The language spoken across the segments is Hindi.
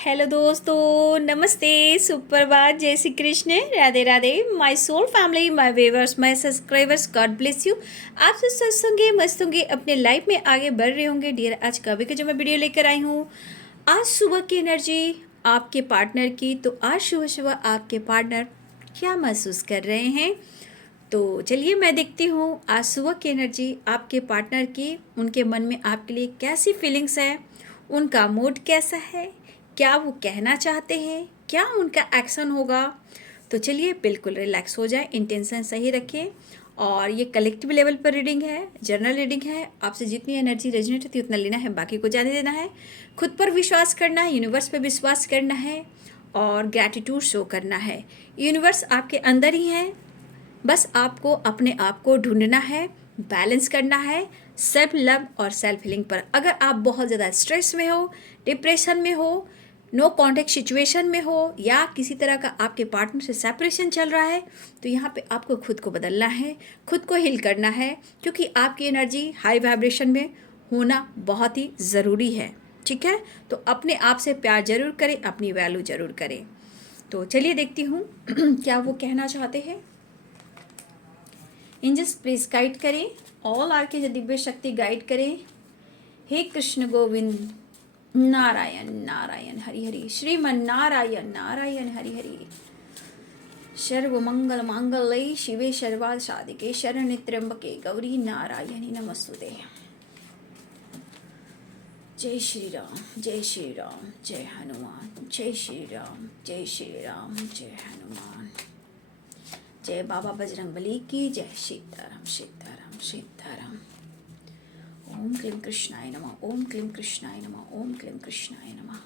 हेलो दोस्तों, नमस्ते, सुप्रभात, जय Shri Krishna, Radhe Radhe. My soul family, my viewers, my subscribers, God bless you. आप सब स्वस्थ होंगे, मस्त होंगे, अपने लाइफ में आगे बढ़ रहे होंगे। डियर, आज कभी के जो मैं वीडियो लेकर आई हूँ, आज सुबह की एनर्जी आपके पार्टनर की। तो आज सुबह सुबह आपके पार्टनर क्या महसूस कर रहे हैं, तो चलिए मैं देखती हूँ आज सुबह की एनर्जी आपके पार्टनर की। उनके मन में आपके लिए कैसी फीलिंग्स है, उनका मूड कैसा है, क्या वो कहना चाहते हैं, क्या उनका एक्शन होगा। तो चलिए बिल्कुल रिलैक्स हो जाए, इंटेंशन सही रखें। और ये कलेक्टिव लेवल पर रीडिंग है, जर्नल रीडिंग है। आपसे जितनी एनर्जी रेजोनेट होती है उतना लेना है, बाकी को जाने देना है। खुद पर विश्वास करना है, यूनिवर्स पर विश्वास करना है और ग्रैटिट्यूड शो करना है। यूनिवर्स आपके अंदर ही है, बस आपको अपने आप को ढूंढना है, बैलेंस करना है सेल्फ लव और सेल्फ हीलिंग पर। अगर आप बहुत ज़्यादा स्ट्रेस में हो, डिप्रेशन में हो, नो कॉन्टेक्ट सिचुएशन में हो, या किसी तरह का आपके पार्टनर से सेपरेशन चल रहा है, तो यहाँ पे आपको खुद को बदलना है, खुद को हील करना है, क्योंकि आपकी एनर्जी हाई वाइब्रेशन में होना बहुत ही ज़रूरी है। ठीक है, तो अपने आप से प्यार ज़रूर करें, अपनी वैल्यू ज़रूर करें। तो चलिए देखती हूँ क्या वो कहना चाहते हैं। एंजल्स प्लीज गाइड करें, ऑल आर के दिव्य शक्ति गाइड करें। हे कृष्ण गोविंद नारायण नारायण हरि हरि, श्रीमन नारायण नारायण हरि हरि। सर्व मंगल मांगल्ये शिवे सर्वार्थ साधिके शरण्ये त्र्यंबके गौरी नारायणी नमस्तुते। जय श्री राम, जय श्री राम, जय हनुमान, जय श्री राम, जय श्री राम, जय हनुमान। जय बाबा बजरंगबली की जय। सीताराम सीताराम सीताराम। ओम क्लीं कृष्णाय नमः, ओम क्लीं कृष्णाय नमः, ओम क्लीं कृष्णाय नमः।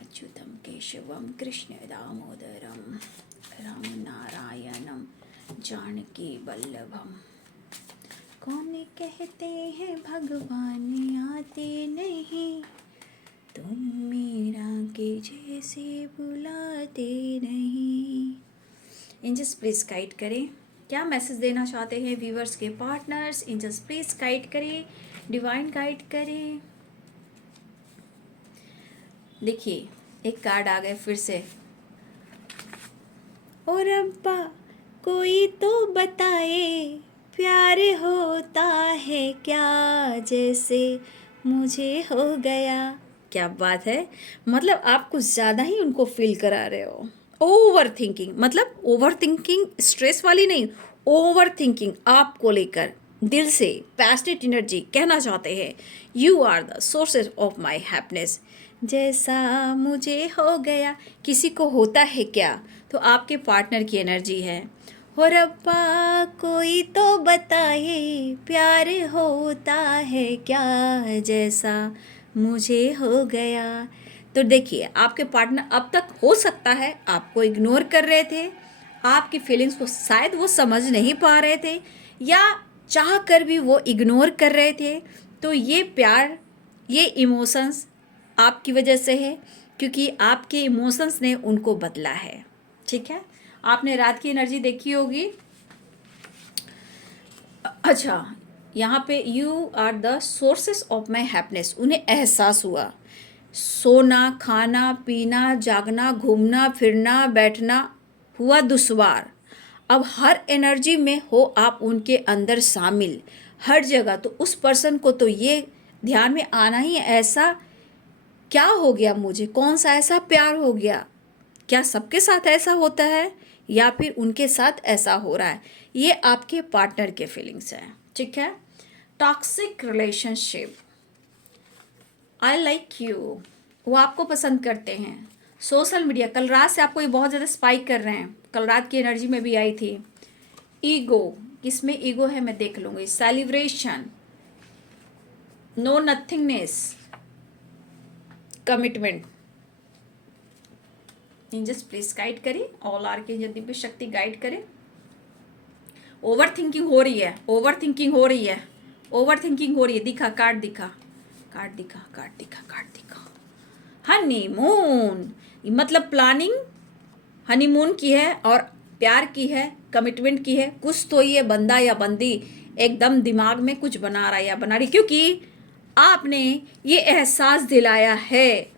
अच्युतं केशवं कृष्ण दामोदरं राम नारायणं जानकी वल्लभम। कौन कहते हैं भगवान आते नहीं, तुम मीरा के जैसे बुलाते नहीं। एंजल्स प्लीज गाइड करें, क्या मैसेज देना चाहते हैं व्यूवर्स के पार्टनर्स। एंजल्स प्लीज गाइड करें, डिवाइन गाइड करें। देखिए एक कार्ड आ गए फिर से। और अब्बा कोई तो बताए, प्यार होता है क्या जैसे मुझे हो गया। क्या बात है, मतलब आप कुछ ज़्यादा ही उनको फील करा रहे हो। ओवर थिंकिंग, मतलब ओवर थिंकिंग स्ट्रेस वाली नहीं, ओवर थिंकिंग आपको लेकर दिल से पैशनेट एनर्जी कहना चाहते हैं, you are the sources of my happiness. जैसा मुझे हो गया, किसी को होता है क्या, तो आपके पार्टनर की एनर्जी है। हो रब्बा कोई तो बताए, प्यार होता है क्या जैसा मुझे हो गया। तो देखिए आपके पार्टनर अब तक हो सकता है आपको इग्नोर कर रहे थे, आपकी फीलिंग्स को शायद वो समझ नहीं पा रहे थे, या चाह कर भी वो इग्नोर कर रहे थे। तो ये प्यार, ये इमोशंस आपकी वजह से है, क्योंकि आपके इमोशंस ने उनको बदला है। ठीक है, आपने रात की एनर्जी देखी होगी। अच्छा, यहाँ पे you are the sources of my happiness. उन्हें एहसास हुआ, सोना, खाना पीना, जागना, घूमना फिरना, बैठना हुआ दुश्वार। अब हर एनर्जी में हो आप उनके अंदर शामिल, हर जगह। तो उस पर्सन को तो ये ध्यान में आना ही है, ऐसा क्या हो गया मुझे, कौन सा ऐसा प्यार हो गया, क्या सबके साथ ऐसा होता है या फिर उनके साथ ऐसा हो रहा है। ये आपके पार्टनर के फीलिंग्स हैं। ठीक है, toxic relationship, I like you, वो आपको पसंद करते हैं। सोशल मीडिया, कल रात से आपको ये बहुत ज़्यादा स्पाइक कर रहे हैं, कल रात की एनर्जी में भी आई थी। ईगो, किसमें ईगो है मैं देख लूँगी। Celebration, no nothingness, commitment. Angels please guide करें, ऑल आर के दिव्य शक्ति गाइड करें। ओवर थिंकिंग हो रही है, ओवर थिंकिंग हो रही है, ओवर थिंकिंग हो रही है। दिखा कार्ड, दिखा कार्ड, दिखा कार्ड, दिखा कार्ड, दिखा। हनीमून, मतलब प्लानिंग हनीमून की है और प्यार की है, कमिटमेंट की है। कुछ तो ये बंदा या बंदी एकदम दिमाग में कुछ बना रहा है या बना रही, क्योंकि आपने ये एहसास दिलाया है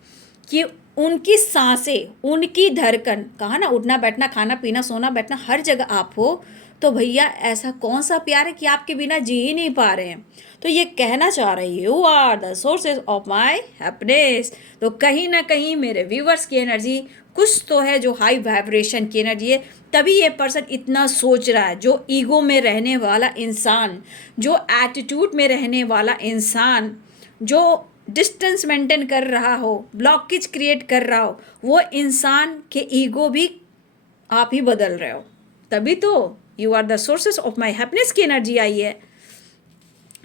कि उनकी सांसें, उनकी धड़कन, कहा ना उठना बैठना खाना पीना सोना बैठना हर जगह आप हो, तो भैया ऐसा कौन सा प्यार है कि आपके बिना जी ही नहीं पा रहे हैं। तो ये कहना चाह रही है you are the sources of my happiness. तो कहीं ना कहीं मेरे व्यूवर्स की एनर्जी कुछ तो है जो हाई वाइब्रेशन की एनर्जी है, तभी ये पर्सन इतना सोच रहा है। जो ईगो में रहने वाला इंसान, जो एटीट्यूड में रहने वाला इंसान, जो डिस्टेंस मेंटेन कर रहा हो, ब्लॉकेज क्रिएट कर रहा हो, वो इंसान के ईगो भी आप ही बदल रहे हो। तभी तो you are the sources of my happiness की एनर्जी आई है।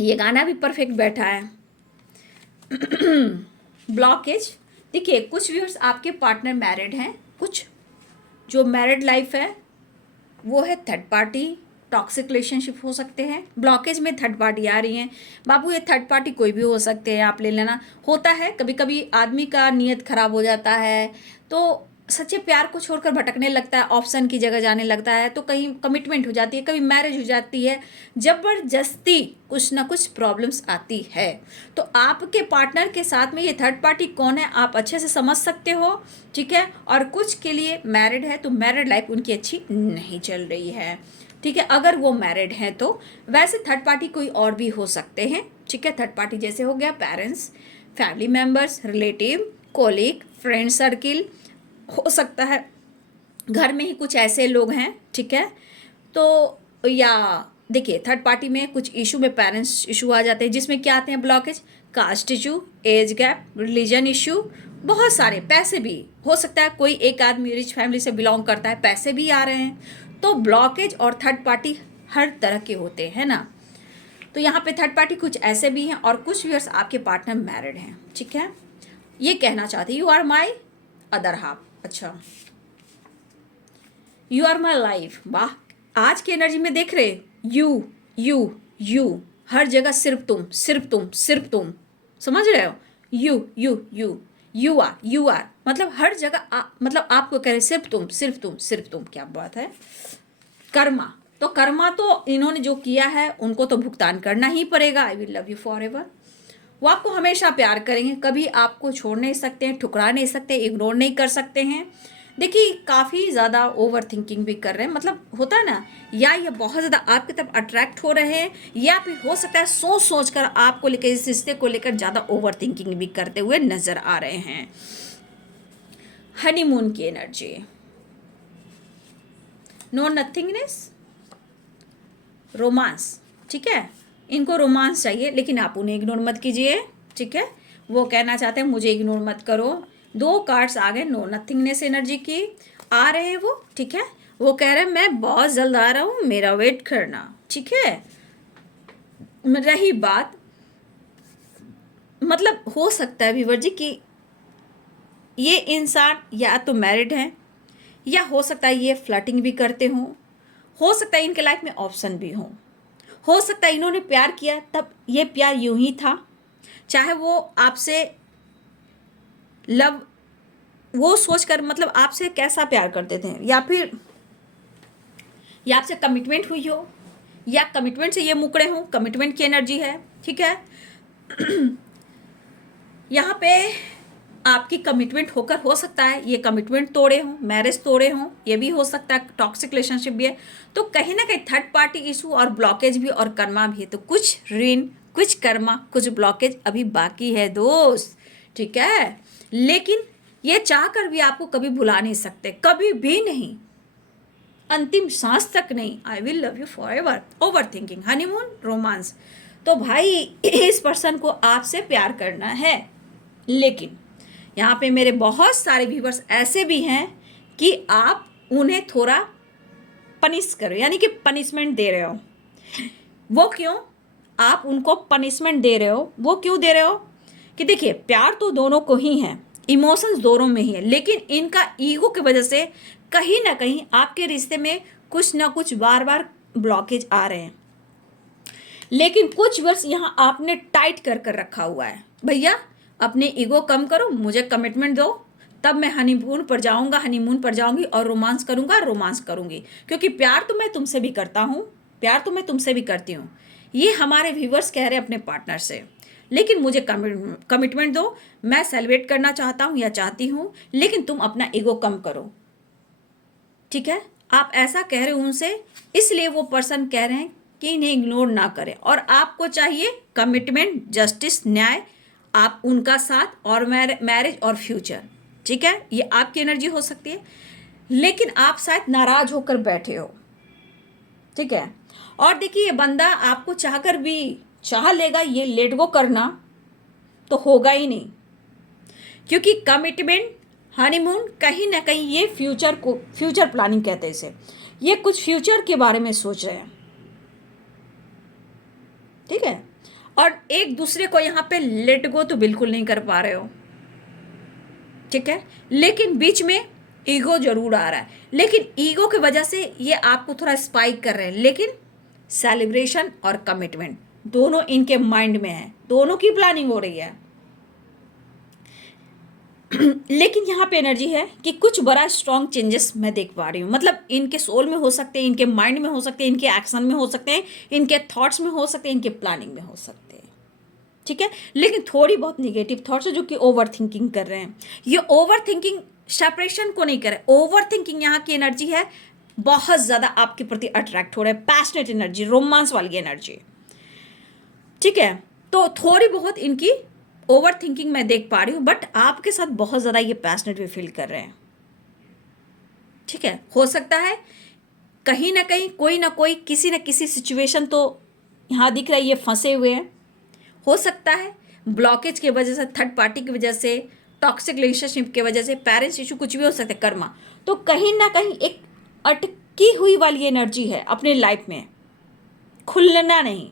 ये गाना भी परफेक्ट बैठा है। ब्लॉकेज, देखिए कुछ व्यूअर्स आपके पार्टनर मैरिड हैं, कुछ जो मैरिड लाइफ है वो है थर्ड पार्टी, टॉक्सिक रिलेशनशिप हो सकते हैं। ब्लॉकेज में थर्ड पार्टी आ रही हैं बाबू, ये थर्ड पार्टी कोई भी हो सकते हैं, आप ले लेना। होता है कभी कभी आदमी का नीयत खराब हो जाता है तो सच्चे प्यार को छोड़कर भटकने लगता है, ऑप्शन की जगह जाने लगता है, तो कहीं कमिटमेंट हो जाती है, कभी मैरिज हो जाती है, ज़बरदस्ती कुछ ना कुछ प्रॉब्लम्स आती है। तो आपके पार्टनर के साथ में ये थर्ड पार्टी कौन है आप अच्छे से समझ सकते हो, ठीक है। और कुछ के लिए मैरिड है तो मैरिड लाइफ उनकी अच्छी नहीं चल रही है, ठीक है, अगर वो मैरिड हैं तो। वैसे थर्ड पार्टी कोई और भी हो सकते हैं, ठीक है। थर्ड पार्टी जैसे हो गया parents, family members, relative, colleague, friend circle, हो सकता है घर में ही कुछ ऐसे लोग हैं, ठीक है। तो या देखिए थर्ड पार्टी में कुछ इशू में पेरेंट्स इशू आ जाते हैं, जिसमें क्या आते हैं blockage, caste issue, age gap, religion issue, बहुत सारे, पैसे भी हो सकता है, कोई एक आदमी रिच फैमिली से बिलोंग करता है, पैसे भी आ रहे हैं। तो ब्लॉकेज और थर्ड पार्टी हर तरह के होते हैं ना। तो यहाँ पे थर्ड पार्टी कुछ ऐसे भी हैं और कुछ व्यूअर्स आपके पार्टनर मैरिड हैं, ठीक है। ये कहना चाहती you are my other half. अच्छा, यू आर माई लाइफ, वाह। आज की एनर्जी में देख रहे, यू यू यू, हर जगह सिर्फ तुम सिर्फ तुम सिर्फ तुम, समझ रहे हो। You you you, you are मतलब हर जगह मतलब आपको कह रहे सिर्फ तुम सिर्फ तुम सिर्फ तुम, क्या बात है। कर्मा, तो कर्मा तो इन्होंने जो किया है उनको तो भुगतान करना ही पड़ेगा। I will love you for ever, वो आपको हमेशा प्यार करेंगे, कभी आपको छोड़ नहीं सकते हैं, ठुकरा नहीं सकते, इग्नोर नहीं कर सकते हैं। देखिए काफ़ी ज़्यादा ओवर थिंकिंग भी कर रहे हैं, मतलब होता है ना, या ये बहुत ज़्यादा आपकी तरफ अट्रैक्ट हो रहे हैं, या फिर हो सकता है सोच सोच कर आपको लेकर, इस रिश्ते को लेकर ज़्यादा ओवर थिंकिंग भी करते हुए नजर आ रहे हैं। हनीमून की एनर्जी, नो नथिंगनेस, रोमांस, ठीक है। इनको रोमांस चाहिए लेकिन आप उन्हें इग्नोर मत कीजिए, ठीक है। वो कहना चाहते हैं मुझे इग्नोर मत करो। दो कार्ड्स आ गए नो नथिंगनेस एनर्जी की, आ रहे हैं वो, ठीक है। वो कह रहे हैं मैं बहुत जल्द आ रहा हूँ, मेरा वेट करना, ठीक है। रही बात, मतलब हो सकता है व्यूअर जी कि ये इंसान या तो मैरिड हैं, या हो सकता है ये फ्लर्टिंग भी करते हों, हो सकता है इनके लाइफ में ऑप्शन भी हो सकता है इन्होंने प्यार किया तब ये प्यार यूं ही था, चाहे वो आपसे लव, वो सोचकर मतलब आपसे कैसा प्यार करते थे, या फिर या आपसे कमिटमेंट हुई हो, या कमिटमेंट से ये मुकरे हों, कमिटमेंट की एनर्जी है, ठीक है। यहाँ पे आपकी कमिटमेंट होकर हो सकता है ये कमिटमेंट तोड़े हों, मैरिज तोड़े हों, ये भी हो सकता है, टॉक्सिक रिलेशनशिप भी है। तो कहीं ना कहीं थर्ड पार्टी इशू और ब्लॉकेज भी और कर्मा भी है, तो कुछ ऋण, कुछ कर्मा, कुछ ब्लॉकेज अभी बाकी है दोस्त, ठीक है। लेकिन ये चाह कर भी आपको कभी भुला नहीं सकते, कभी भी नहीं, अंतिम सांस तक नहीं। I will love you for ever, over thinking, honeymoon, romance. तो भाई इस पर्सन को आपसे प्यार करना है, लेकिन यहाँ पे मेरे बहुत सारे व्यूवर्स ऐसे भी हैं कि आप उन्हें थोड़ा पनिश करो, यानी कि पनिशमेंट दे रहे हो। वो क्यों आप उनको पनिशमेंट दे रहे हो, वो क्यों दे रहे हो कि देखिए प्यार तो दोनों को ही है, इमोशंस दोनों में ही है, लेकिन इनका ईगो की वजह से कहीं ना कहीं आपके रिश्ते में कुछ ना कुछ बार बार ब्लॉकेज आ रहे हैं। लेकिन कुछ वर्ष यहाँ आपने टाइट कर कर रखा हुआ है, भैया अपने ईगो कम करो, मुझे कमिटमेंट दो, तब मैं हनीमून पर जाऊँगा, हनीमून पर जाऊँगी और रोमांस करूँगा, रोमांस करूँगी, क्योंकि प्यार तो मैं तुमसे भी करता हूँ, प्यार तो मैं तुमसे भी करती हूँ। ये हमारे व्यूवर्स कह रहे हैं अपने पार्टनर से। लेकिन मुझे कमिटमेंट दो, मैं सेलिब्रेट करना चाहता हूँ या चाहती हूँ, लेकिन तुम अपना ईगो कम करो। ठीक है, आप ऐसा कह रहे हो उनसे, इसलिए वो पर्सन कह रहे हैं कि इन्हें इग्नोर ना करें, और आपको चाहिए कमिटमेंट, जस्टिस, न्याय, आप उनका साथ और मैरिज और फ्यूचर। ठीक है, ये आपकी एनर्जी हो सकती है, लेकिन आप शायद नाराज होकर बैठे हो। ठीक है, और देखिए ये बंदा आपको चाहकर भी चाह लेगा, ये लेट गो करना तो होगा ही नहीं, क्योंकि कमिटमेंट, हनीमून, कहीं ना कहीं ये फ्यूचर प्लानिंग कहते हैं इसे, ये कुछ फ्यूचर के बारे में सोच रहे हैं। ठीक है, और एक दूसरे को यहाँ पे लेट गो तो बिल्कुल नहीं कर पा रहे हो। ठीक है, लेकिन बीच में ईगो जरूर आ रहा है, लेकिन ईगो की वजह से ये आपको थोड़ा स्पाइक कर रहे हैं, लेकिन सेलिब्रेशन और कमिटमेंट दोनों इनके माइंड में है, दोनों की प्लानिंग हो रही है। लेकिन यहाँ पे एनर्जी है कि कुछ बड़ा स्ट्रॉन्ग चेंजेस मैं देख पा रही हूँ, मतलब इनके सोल में हो सकते हैं, इनके माइंड में हो सकते हैं, इनके एक्शन में हो सकते हैं, इनके थॉट्स में हो सकते हैं, इनके प्लानिंग में हो सकते हैं। ठीक है, लेकिन थोड़ी बहुत निगेटिव थॉट्स है जो कि ओवर थिंकिंग कर रहे हैं। ये ओवर थिंकिंग सेपरेशन को नहीं करे, ओवर थिंकिंग यहाँ की एनर्जी है बहुत ज़्यादा आपके प्रति अट्रैक्ट हो रहा है, पैशनेट एनर्जी, रोमांस वाली एनर्जी। ठीक है, तो थोड़ी बहुत इनकी ओवर थिंकिंग मैं देख पा रही हूँ, बट आपके साथ बहुत ज़्यादा ये पैशनेट भी फील कर रहे हैं। ठीक है, हो सकता है कहीं ना कहीं कोई ना कोई किसी न किसी सिचुएशन तो यहाँ दिख रहा है, ये फंसे हुए हैं। हो सकता है ब्लॉकेज की वजह से, थर्ड पार्टी की वजह से, टॉक्सिक रिलेशनशिप की वजह से, पेरेंट्स इशू, कुछ भी हो सकता है, कर्मा। तो कहीं ना कहीं एक अटकी हुई वाली एनर्जी है अपने लाइफ में, खुलना नहीं,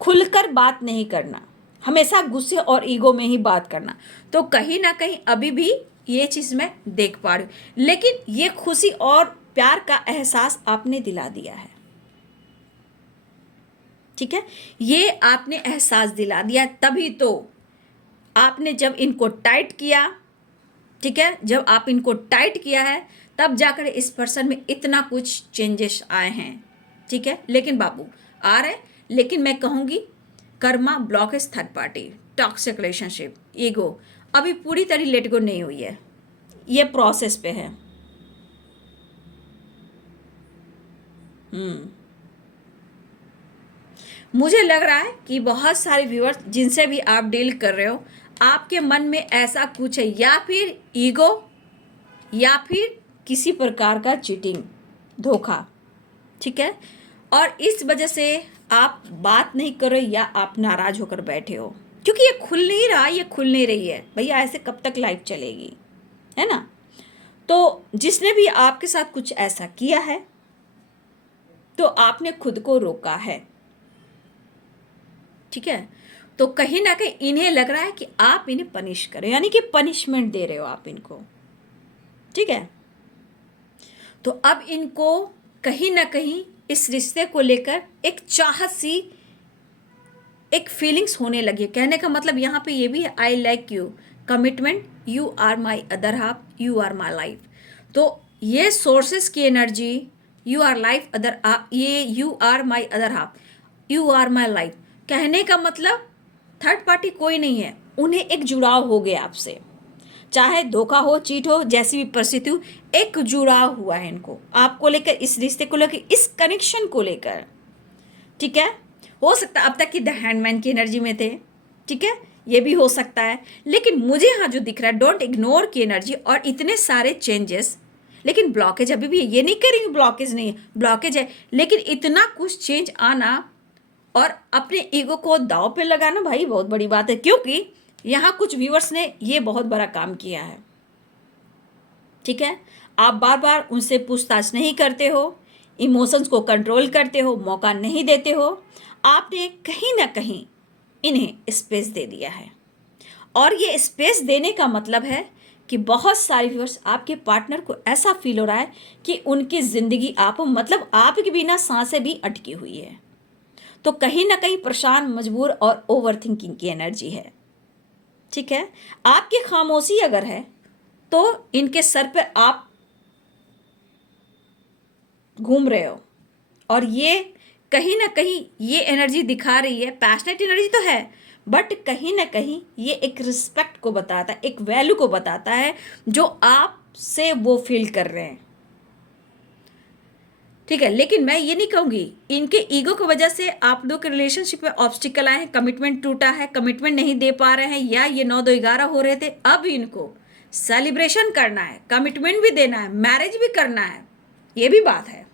खुलकर बात नहीं करना, हमेशा गुस्से और ईगो में ही बात करना। तो कहीं ना कहीं अभी भी ये चीज़ मैं देख पा रही हूँ, लेकिन ये खुशी और प्यार का एहसास आपने दिला दिया है। ठीक है, ये आपने एहसास दिला दिया, तभी तो आपने जब इनको टाइट किया, ठीक है, जब आप इनको टाइट किया है तब जाकर इस पर्सन में इतना कुछ चेंजेस आए हैं। ठीक है, लेकिन बाबू आ रहे, लेकिन मैं कहूँगी Karma, blockage, third party, toxic relationship, ego अभी पूरी तरह लेट गो नहीं हुई है, ये प्रोसेस पे है। मुझे लग रहा है कि बहुत सारे व्यूअर्स जिनसे भी आप डील कर रहे हो, आपके मन में ऐसा कुछ है, या फिर ईगो या फिर किसी प्रकार का चीटिंग, धोखा। ठीक है, और इस वजह से आप बात नहीं कर रहे या आप नाराज होकर बैठे हो, क्योंकि ये खुल नहीं रहा, ये खुल नहीं रही है। भैया ऐसे कब तक लाइफ चलेगी, है ना। तो जिसने भी आपके साथ कुछ ऐसा किया है तो आपने खुद को रोका है। ठीक है, तो कहीं ना कहीं इन्हें लग रहा है कि आप इन्हें पनिश करें, यानी कि पनिशमेंट दे रहे हो आप इनको। ठीक है, तो अब इनको कहीं ना कहीं इस रिश्ते को लेकर एक चाहत सी, एक फीलिंग्स होने लगी है। कहने का मतलब यहाँ पे ये भी है, I like you, commitment, you are my other half, you are my life. तो ये सोर्सेस की energy, you are life other, ये you are my other half, you are my life, कहने का मतलब थर्ड पार्टी कोई नहीं है, उन्हें एक जुड़ाव हो गया आपसे, चाहे धोखा हो, चीट हो, जैसी भी परिस्थिति हो, एक जुड़ाव हुआ है इनको आपको लेकर, इस रिश्ते को लेकर, इस कनेक्शन को लेकर। ठीक है, हो सकता है अब तक की द हैंडमैन की एनर्जी में थे। ठीक है, ये भी हो सकता है, लेकिन मुझे यहाँ जो दिख रहा है डोंट इग्नोर की एनर्जी और इतने सारे चेंजेस, लेकिन ब्लॉकेज अभी भी है। ये नहीं कह रही हूँ ब्लॉकेज नहीं है, ब्लॉकेज है, लेकिन इतना कुछ चेंज आना और अपने ईगो को दाव पे लगाना भाई बहुत बड़ी बात है, क्योंकि यहाँ कुछ व्यूअर्स ने ये बहुत बड़ा काम किया है। ठीक है, आप बार बार उनसे पूछताछ नहीं करते हो, इमोशंस को कंट्रोल करते हो, मौका नहीं देते हो, आपने कहीं ना कहीं इन्हें स्पेस दे दिया है। और ये स्पेस देने का मतलब है कि बहुत सारे व्यूअर्स, आपके पार्टनर को ऐसा फील हो रहा है कि उनकी ज़िंदगी आप, मतलब आपके बिना सांसें भी अटकी हुई है। तो कहीं ना कहीं परेशान, मजबूर और ओवर थिंकिंग की एनर्जी है। ठीक है, आपकी खामोशी अगर है तो इनके सर पे आप घूम रहे हो, और ये कहीं ना कहीं ये एनर्जी दिखा रही है, पैशनेट एनर्जी तो है, बट कहीं ना कहीं ये एक रिस्पेक्ट को बताता है, एक वैल्यू को बताता है जो आपसे वो फील कर रहे हैं, ठीक है। लेकिन मैं ये नहीं कहूँगी इनके ईगो की वजह से आप दो के रिलेशनशिप में ऑब्स्टिकल आए हैं, कमिटमेंट टूटा है, कमिटमेंट नहीं दे पा रहे हैं, या ये 9-2-11 हो रहे थे। अब इनको सेलिब्रेशन करना है, कमिटमेंट भी देना है, मैरिज भी करना है, ये भी बात है।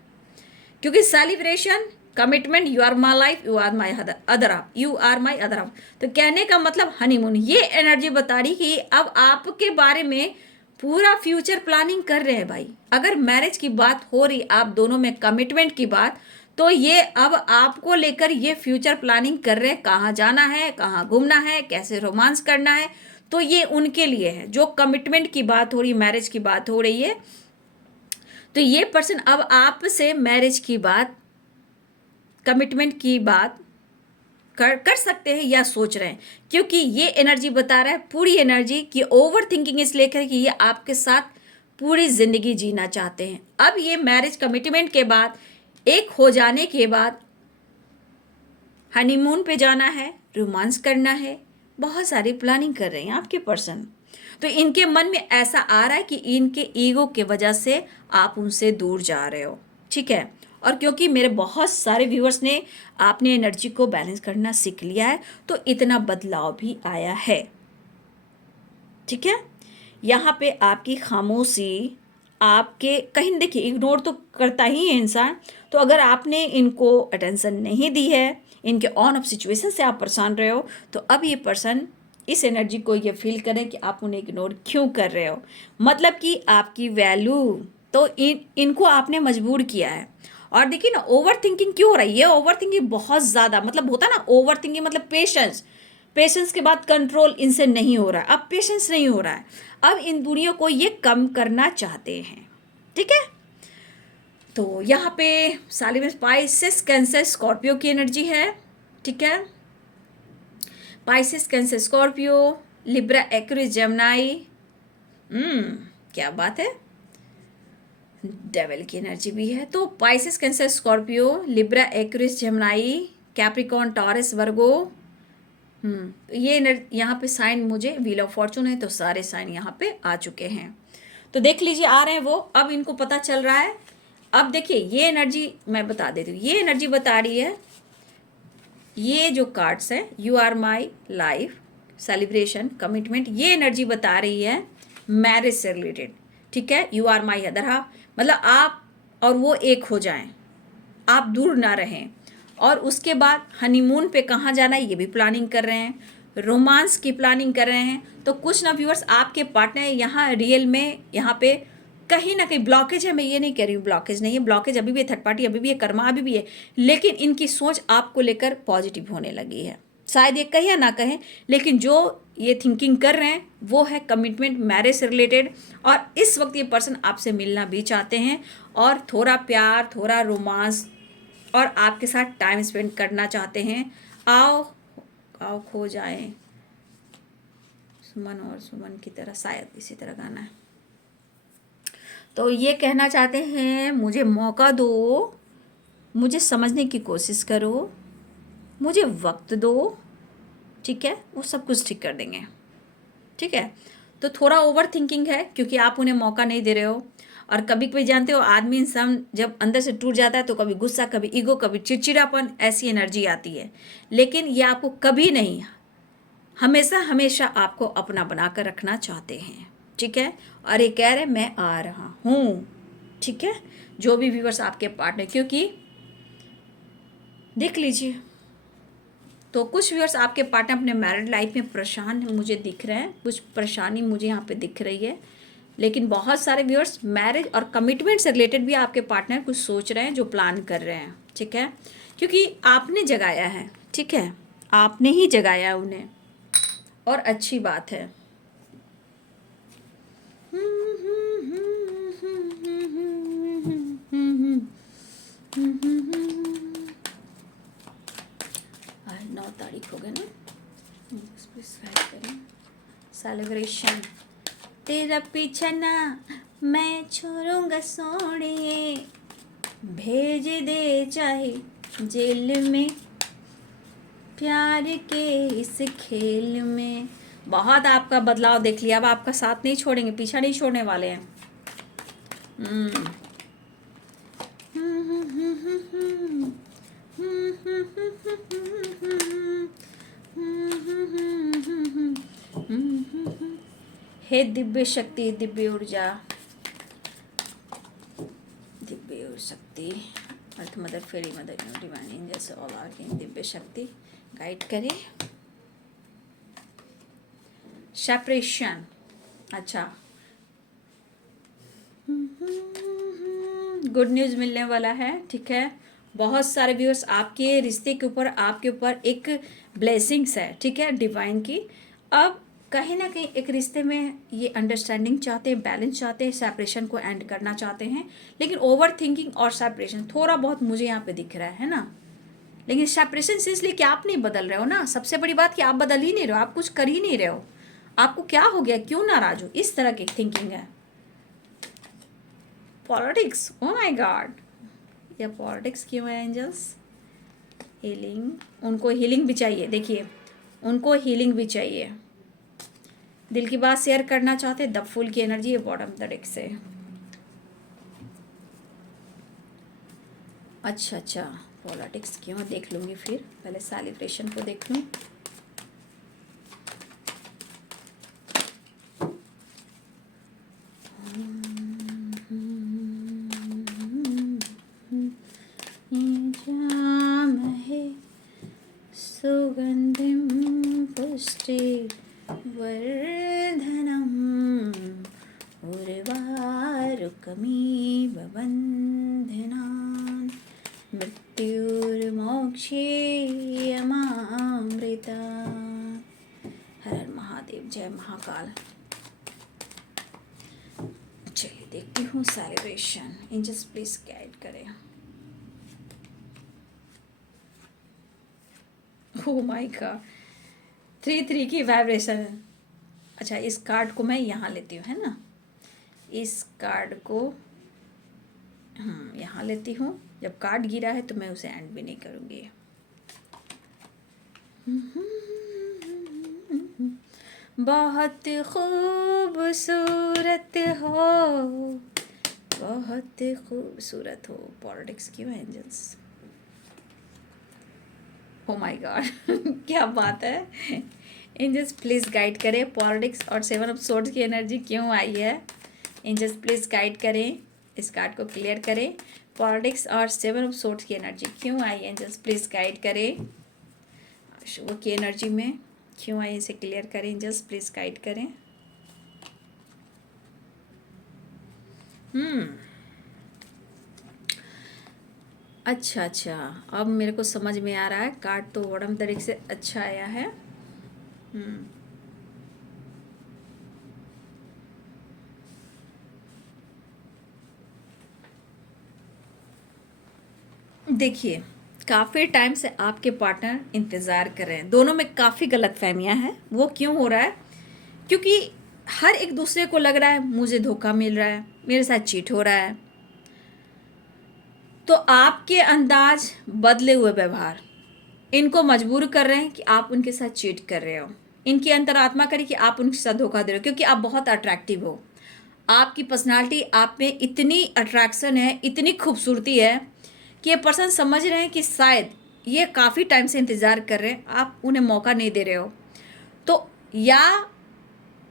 क्योंकि celebration, commitment, you are my life, you are my other half, you are my other half, तो कहने का मतलब हनीमून। ये एनर्जी बता रही कि अब आपके बारे में पूरा फ्यूचर प्लानिंग कर रहे हैं भाई। अगर मैरिज की बात हो रही, आप दोनों में कमिटमेंट की बात, तो ये अब आपको लेकर ये फ्यूचर प्लानिंग कर रहे हैं, कहाँ जाना है, कहाँ घूमना है, कैसे रोमांस करना है, तो ये उनके लिए है। जो कमिटमेंट की बात हो रही, मैरिज की बात हो रही है, तो ये पर्सन अब आपसे मैरिज की बात, कमिटमेंट की बात कर सकते हैं या सोच रहे हैं। क्योंकि ये एनर्जी बता रहा है, पूरी एनर्जी कि ओवर थिंकिंग इस लेकर कि ये आपके साथ पूरी ज़िंदगी जीना चाहते हैं। अब ये मैरिज कमिटमेंट के बाद, एक हो जाने के बाद हनीमून पे जाना है, रोमांस करना है, बहुत सारी प्लानिंग कर रहे हैं आपके पर्सन। तो इनके मन में ऐसा आ रहा है कि इनके ईगो के वजह से आप उनसे दूर जा रहे हो, ठीक है। और क्योंकि मेरे बहुत सारे व्यूअर्स ने आपने एनर्जी को बैलेंस करना सीख लिया है, तो इतना बदलाव भी आया है, ठीक है। यहाँ पे आपकी खामोशी, आपके कहीं देखिए इग्नोर तो करता ही है इंसान, तो अगर आपने इनको अटेंशन नहीं दी है, इनके ऑन ऑफ सिचुएशन से आप परेशान रहे हो, तो अब ये पर्सन इस एनर्जी को ये फील करें कि आप उन्हें इग्नोर क्यों कर रहे हो। मतलब कि आपकी वैल्यू, तो इनको आपने मजबूर किया है। और देखिए ना, ओवर थिंकिंग क्यों हो रही है, ये ओवर थिंकिंग बहुत ज़्यादा, मतलब होता है ना ओवर थिंकिंग, मतलब पेशेंस, पेशेंस के बाद कंट्रोल इनसे नहीं हो रहा है, अब पेशेंस नहीं हो रहा है, अब इन दूरियों को ये कम करना चाहते हैं, ठीक है। तो यहाँ पे साल में स्पाइसेस कैंसर स्कॉर्पियो की एनर्जी है, ठीक है। Pisces cancer Scorpio, Libra Aquarius Gemini, क्या बात है, डेविल की एनर्जी भी है। तो Pisces cancer Scorpio, Libra Aquarius Gemini, Capricorn Taurus Virgo, ये यहाँ पे साइन मुझे व्हील ऑफ फॉर्चून है, तो सारे साइन यहाँ पे आ चुके हैं। तो देख लीजिए आ रहे हैं वो, अब इनको पता चल रहा है। अब देखिए ये एनर्जी मैं बता देती हूँ, ये एनर्जी बता रही है, ये जो कार्ड्स हैं, you are my life, celebration, commitment, ये एनर्जी बता रही है मैरिज से रिलेटेड, ठीक है। You are my other half, मतलब आप और वो एक हो जाएं, आप दूर ना रहें। और उसके बाद हनीमून पे कहाँ जाना है ये भी प्लानिंग कर रहे हैं, रोमांस की प्लानिंग कर रहे हैं। तो कुछ ना व्यूअर्स, आपके पार्टनर यहाँ रियल में यहाँ पे कहीं ना कहीं ब्लॉकेज है। मैं ये नहीं कह रही हूँ ब्लॉकेज नहीं है, ब्लॉकेज अभी भी है, थर्ड पार्टी अभी भी है, कर्मा अभी भी है, लेकिन इनकी सोच आपको लेकर पॉजिटिव होने लगी है। शायद ये कहें या ना कहें, लेकिन जो ये थिंकिंग कर रहे हैं वो है कमिटमेंट, मैरिज से रिलेटेड। और इस वक्त ये पर्सन आपसे मिलना भी चाहते हैं, और थोड़ा प्यार, थोड़ा रोमांस और आपके साथ टाइम स्पेंड करना चाहते हैं। आओ आओ खो जाएं, सुमन और सुमन की तरह, शायद इसी तरह गाना है। तो ये कहना चाहते हैं, मुझे मौका दो, मुझे समझने की कोशिश करो, मुझे वक्त दो, ठीक है, वो सब कुछ ठीक कर देंगे, ठीक है। तो थोड़ा ओवर थिंकिंग है क्योंकि आप उन्हें मौका नहीं दे रहे हो। और कभी कभी जानते हो आदमी इंसान जब अंदर से टूट जाता है तो कभी गुस्सा, कभी ईगो, कभी चिड़चिड़ापन, ऐसी एनर्जी आती है। लेकिन ये आपको कभी नहीं, हमेशा हमेशा आपको अपना बना कर रखना चाहते हैं, ठीक है। और ये कह रहे मैं आ रहा हूँ, ठीक है। जो भी व्यूअर्स आपके पार्टनर, क्योंकि देख लीजिए, तो कुछ व्यूअर्स आपके पार्टनर अपने मैरिड लाइफ में परेशान मुझे दिख रहे हैं, कुछ परेशानी मुझे यहाँ पे दिख रही है। लेकिन बहुत सारे व्यूअर्स मैरिज और कमिटमेंट से रिलेटेड भी आपके पार्टनर कुछ सोच रहे हैं, जो प्लान कर रहे हैं, ठीक है। क्योंकि आपने जगाया है, ठीक है, आपने ही जगाया है उन्हें, और अच्छी बात है। आज 9 तारीख हो गए ना, सेलिब्रेशन, तेरा पीछा ना मैं छोड़ूंगा सोनिए, भेज दे चाहे जेल में प्यार के इस खेल में। बहुत आपका बदलाव देख लिया, अब आपका साथ नहीं छोड़ेंगे, पीछा नहीं छोड़ने वाले हैं। हे दिव्य शक्ति, दिव्य ऊर्जा, दिव्य शक्ति, earth mother, fairy mother, divine angels, all arching, दिव्य शक्ति गाइड करे। सेपरेशन, अच्छा गुड न्यूज़ मिलने वाला है, ठीक है। बहुत सारे व्यूअर्स आपके रिश्ते के ऊपर, आपके ऊपर एक ब्लेसिंग्स है, ठीक है, डिवाइन की। अब कहीं ना कहीं एक रिश्ते में ये अंडरस्टैंडिंग चाहते हैं, बैलेंस चाहते हैं, सेपरेशन को एंड करना चाहते हैं, लेकिन ओवर थिंकिंग और सेपरेशन थोड़ा बहुत मुझे यहाँ पे दिख रहा है ना। लेकिन सेपरेशन से इसलिए कि आप नहीं बदल रहे हो ना, सबसे बड़ी बात कि आप बदल ही नहीं रहे हो, आप कुछ कर ही नहीं रहे हो। आपको क्या हो गया, क्यों नाराज हो, इस तरह की थिंकिंग है। पॉलिटिक्स, ओ माय गॉड, या पॉलिटिक्स क्यों है एंजल्स? हीलिंग, उनको हीलिंग भी चाहिए, देखिए उनको हीलिंग भी चाहिए, दिल की बात शेयर करना चाहते हैं। द फूल की एनर्जी है बॉटम द डेक से। अच्छा, पॉलिटिक्स क्यों, देख लूँगी, फिर पहले सेलिब्रेशन को देख लूँ। सुगंधिम पुष्टि वर्धनम् उर्वारुकमिव बन्धनान् मृत्युर्मोक्षेयमामृता। हर हर महादेव, जय महाकाल। चलिए देखती हूँ सेलिब्रेशन, एंजल्स प्लीज गाइड करें। ओह माय गॉड, 3 की वाइब्रेशन। अच्छा, इस कार्ड को मैं यहाँ लेती हूँ, है ना, इस कार्ड को यहाँ लेती हूँ। जब कार्ड गिरा है तो मैं उसे एंड भी नहीं करूँगी। बहुत खूबसूरत हो, बहुत खूबसूरत हो। पॉलिटिक्स क्यों है एंजल्स? ओ माय गॉड, क्या बात है। एंजल्स प्लीज़ गाइड करें, पॉलिटिक्स और 7 ऑफ सोर्ड्स की एनर्जी क्यों आई है। एंजल्स प्लीज़ गाइड करें, इस कार्ड को क्लियर करें। पॉलिटिक्स और 7 ऑफ सोर्ड्स की एनर्जी क्यों आई, एंजल्स प्लीज़ गाइड करें। शुभ की एनर्जी में क्यों आई, इसे क्लियर करें, एंजल्स प्लीज़ गाइड करें। अच्छा, अब मेरे को समझ में आ रहा है। कार्ड तो बड़म तरीके से अच्छा आया है। देखिए, काफ़ी टाइम से आपके पार्टनर इंतज़ार कर रहे हैं, दोनों में काफ़ी गलतफहमियां हैं। वो क्यों हो रहा है? क्योंकि हर एक दूसरे को लग रहा है मुझे धोखा मिल रहा है, मेरे साथ चीट हो रहा है। तो आपके अंदाज, बदले हुए व्यवहार इनको मजबूर कर रहे हैं कि आप उनके साथ चीट कर रहे हो। इनकी अंतरात्मा करे कि आप उनके साथ धोखा दे रहे हो, क्योंकि आप बहुत अट्रैक्टिव हो। आपकी पर्सनालिटी, आप में इतनी अट्रैक्शन है, इतनी खूबसूरती है कि ये पर्सन समझ रहे हैं कि शायद ये काफ़ी टाइम से इंतज़ार कर रहे हैं, आप उन्हें मौका नहीं दे रहे हो। तो या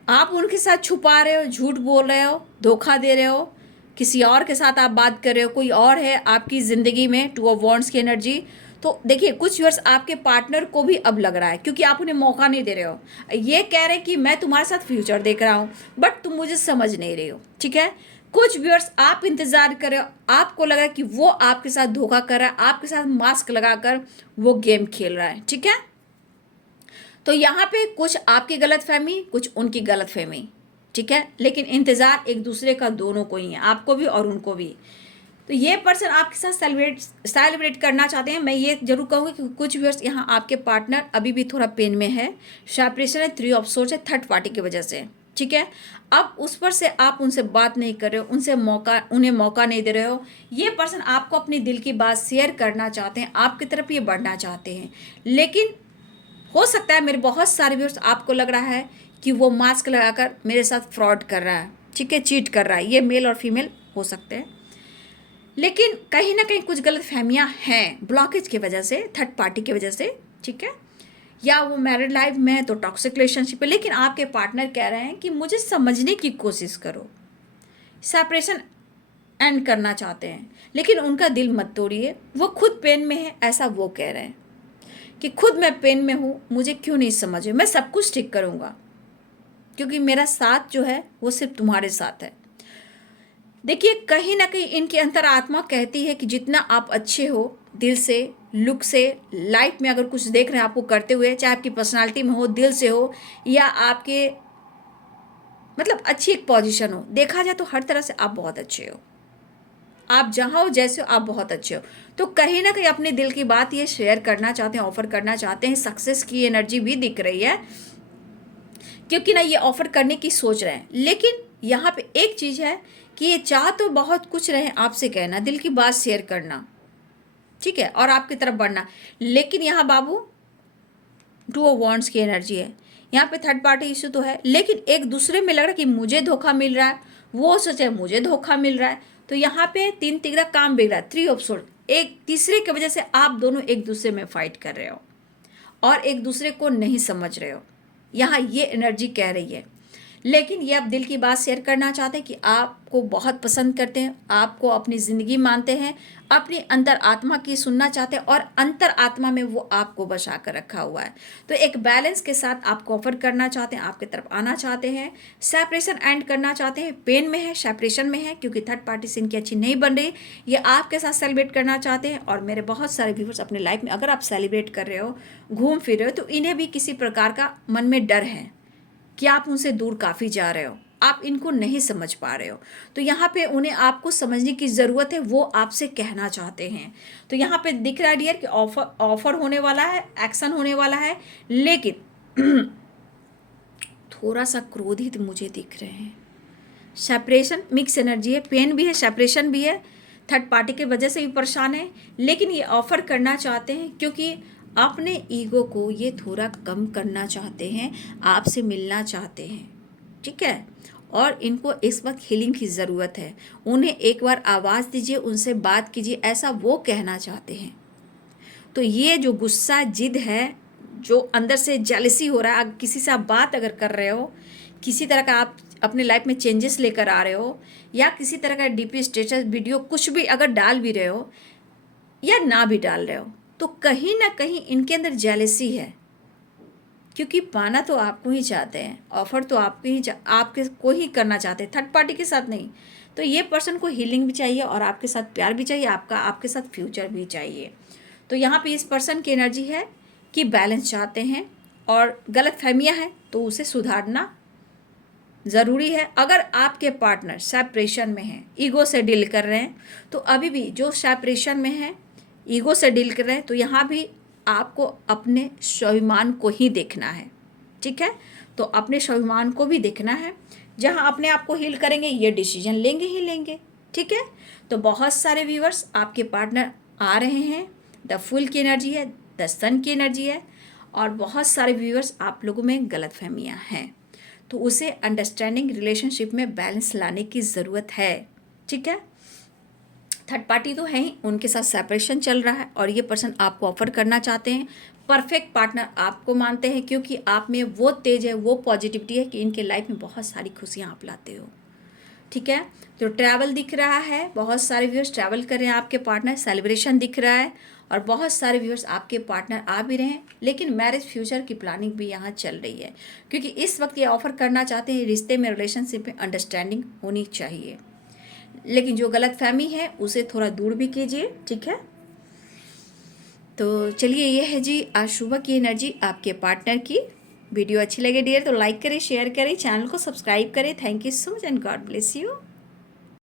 आप उनके साथ छुपा रहे हो, झूठ बोल रहे हो, धोखा दे रहे हो, किसी और के साथ आप बात कर रहे हो, कोई और है आपकी ज़िंदगी में। 2 ऑफ वॉन्ड्स की एनर्जी। तो देखिए, कुछ व्यूअर्स आपके पार्टनर को भी अब लग रहा है, क्योंकि आप उन्हें मौका नहीं दे रहे हो। ये कह रहे हैं कि मैं तुम्हारे साथ फ्यूचर देख रहा हूँ, बट तुम मुझे समझ नहीं रहे हो, ठीक है। कुछ व्यूअर्स आप इंतज़ार कर रहे हो, आपको लग रहा है कि वो आपके साथ धोखा कर रहा है, आपके साथ मास्क लगाकर वो गेम खेल रहा है, ठीक है। तो यहाँ पे कुछ आपकी गलतफहमी, कुछ उनकी गलतफहमी, ठीक है, लेकिन इंतज़ार एक दूसरे का दोनों को ही है, आपको भी और उनको भी। तो ये पर्सन आपके साथ सेलिब्रेट करना चाहते हैं। मैं ये जरूर कहूँगी कि कुछ व्यूअर्स यहाँ आपके पार्टनर अभी भी थोड़ा पेन में है। सेपरेशन है, 3 ऑफ सोर्ड्स है, थर्ड पार्टी की वजह से। ठीक है। अब उस पर से आप उनसे बात नहीं कर रहे हो, उन्हें मौका नहीं दे रहे हो। ये पर्सन आपको अपनी दिल की बात शेयर करना चाहते हैं, आपकी तरफ ये बढ़ना चाहते हैं, लेकिन हो सकता है मेरे बहुत सारे व्यूअर्स आपको लग रहा है कि वो मास्क लगाकर मेरे साथ फ्रॉड कर रहा है, ठीक है, चीट कर रहा है। ये मेल और फीमेल हो सकते हैं, लेकिन कहीं ना कहीं कुछ गलत फहमियाँ हैं ब्लॉकेज की वजह से, थर्ड पार्टी की वजह से, ठीक है। या वो मैरिड लाइफ में है तो टॉक्सिक रिलेशनशिप है, लेकिन आपके पार्टनर कह रहे हैं कि मुझे समझने की कोशिश करो, सेपरेशन एंड करना चाहते हैं, लेकिन उनका दिल मत तोड़िए। वो खुद पेन में है, ऐसा वो कह रहे हैं कि खुद मैं पेन में हूँ, मुझे क्यों नहीं समझे, मैं सब कुछ ठीक करूँगा, क्योंकि मेरा साथ जो है वो सिर्फ तुम्हारे साथ है। देखिए, कहीं ना कहीं इनकी अंतरात्मा कहती है कि जितना आप अच्छे हो दिल से, लुक से, लाइफ में अगर कुछ देख रहे हैं आपको करते हुए, चाहे आपकी पर्सनालिटी में हो, दिल से हो, या आपके मतलब अच्छी एक पोजीशन हो, देखा जाए तो हर तरह से आप बहुत अच्छे हो। आप जहाँ हो, जैसे हो, आप बहुत अच्छे हो। तो कहीं ना कहीं अपने दिल की बात ये शेयर करना चाहते हैं, ऑफर करना चाहते हैं। सक्सेस की एनर्जी भी दिख रही है, क्योंकि ना ये ऑफर करने की सोच रहे हैं। लेकिन यहाँ पे एक चीज़ है कि ये चाह तो बहुत कुछ रहे आपसे, कहना, दिल की बात शेयर करना, ठीक है, और आपकी तरफ बढ़ना, लेकिन यहाँ बाबू टू ऑफ वॉन्ड्स की एनर्जी है। यहाँ पे थर्ड पार्टी इशू तो है, लेकिन एक दूसरे में लग रहा है कि मुझे धोखा मिल रहा है, वो सोचे मुझे धोखा मिल रहा है। तो यहाँ पे तीन तिगड़ा काम बिगड़ा, थ्री ऑफ सोर्ड, एक तीसरे की वजह से आप दोनों एक दूसरे में फाइट कर रहे हो और एक दूसरे को नहीं समझ रहे हो। यहाँ ये एनर्जी कह रही है। लेकिन ये आप दिल की बात शेयर करना चाहते हैं कि आपको बहुत पसंद करते हैं, आपको अपनी ज़िंदगी मानते हैं, अपनी अंतर आत्मा की सुनना चाहते हैं, और अंतर आत्मा में वो आपको बचा कर रखा हुआ है। तो एक बैलेंस के साथ आपको ऑफर करना चाहते हैं, आपकी तरफ आना चाहते हैं, सेपरेशन एंड करना चाहते हैं, पेन में है, सेपरेशन में है, क्योंकि थर्ड पार्टी से इनकी अच्छी नहीं बन रही, ये आपके साथ सेलिब्रेट करना चाहते हैं। और मेरे बहुत सारे व्यूवर्स अपने लाइफ में अगर आप सेलिब्रेट कर रहे हो, घूम फिर रहे हो, तो इन्हें भी किसी प्रकार का मन में डर है कि आप उनसे दूर काफ़ी जा रहे हो, आप इनको नहीं समझ पा रहे हो। तो यहाँ पे उन्हें आपको समझने की ज़रूरत है, वो आपसे कहना चाहते हैं। तो यहाँ पे दिख रहा है डियर कि ऑफर होने वाला है, एक्शन होने वाला है, लेकिन थोड़ा सा क्रोधित मुझे दिख रहे हैं। सेपरेशन मिक्स एनर्जी है, पेन भी है, सेपरेशन भी है, थर्ड पार्टी की वजह से भी परेशान है, लेकिन ये ऑफर करना चाहते हैं क्योंकि अपने ईगो को ये थोड़ा कम करना चाहते हैं, आपसे मिलना चाहते हैं, ठीक है। और इनको इस वक्त हीलिंग की ज़रूरत है। उन्हें एक बार आवाज़ दीजिए, उनसे बात कीजिए, ऐसा वो कहना चाहते हैं। तो ये जो गुस्सा, जिद है, जो अंदर से जेलसी हो रहा है, किसी से आप बात अगर कर रहे हो, किसी तरह का आप अपने लाइफ में चेंजेस लेकर आ रहे हो, या किसी तरह का डीपी स्टेटस वीडियो कुछ भी अगर डाल भी रहे हो या ना भी डाल रहे हो, तो कहीं ना कहीं इनके अंदर जेलसी है, क्योंकि पाना तो आपको ही चाहते हैं, ऑफर तो आपके को ही करना चाहते हैं, थर्ड पार्टी के साथ नहीं। तो ये पर्सन को हीलिंग भी चाहिए और आपके साथ प्यार भी चाहिए, आपके साथ फ्यूचर भी चाहिए। तो यहाँ पे इस पर्सन की एनर्जी है कि बैलेंस चाहते हैं, और गलत फहमियाँ हैं तो उसे सुधारना ज़रूरी है। अगर आपके पार्टनर सेपरेशन में हैं, ईगो से डील कर रहे हैं, तो अभी भी जो सेपरेशन में है, ईगो से डील कर रहे हैं, तो यहाँ भी आपको अपने स्वाभिमान को ही देखना है, ठीक है। तो अपने स्वाभिमान को भी देखना है। जहाँ अपने आप को हील करेंगे, ये डिसीजन लेंगे ही लेंगे, ठीक है। तो बहुत सारे व्यूअर्स आपके पार्टनर आ रहे हैं, द फुल की एनर्जी है, द सन की एनर्जी है, और बहुत सारे व्यूअर्स आप लोगों में गलतफहमियां हैं। तो उसे अंडरस्टैंडिंग रिलेशनशिप में बैलेंस लाने की ज़रूरत है, ठीक है। थर्ड पार्टी तो है ही, उनके साथ सेपरेशन चल रहा है, और ये पर्सन आपको ऑफर करना चाहते हैं। परफेक्ट पार्टनर आपको मानते हैं, क्योंकि आप में वो तेज है, वो पॉजिटिविटी है कि इनके लाइफ में बहुत सारी खुशियाँ आप लाते हो, ठीक है। तो ट्रैवल दिख रहा है, बहुत सारे व्यूअर्स ट्रैवल कर रहे हैं आपके पार्टनर, सेलिब्रेशन दिख रहा है, और बहुत सारे व्यूअर्स आपके पार्टनर आ भी रहे हैं। लेकिन मैरिज फ्यूचर की प्लानिंग भी यहाँ चल रही है, क्योंकि इस वक्त ये ऑफर करना चाहते हैं, रिश्ते में, रिलेशनशिप में अंडरस्टैंडिंग होनी चाहिए। लेकिन जो गलत फहमी है उसे थोड़ा दूर भी कीजिए, ठीक है। तो चलिए, ये है जी आज सुबह की एनर्जी आपके पार्टनर की। वीडियो अच्छी लगे डियर तो लाइक करें, शेयर करें, चैनल को सब्सक्राइब करें। Thank you so much and God bless you.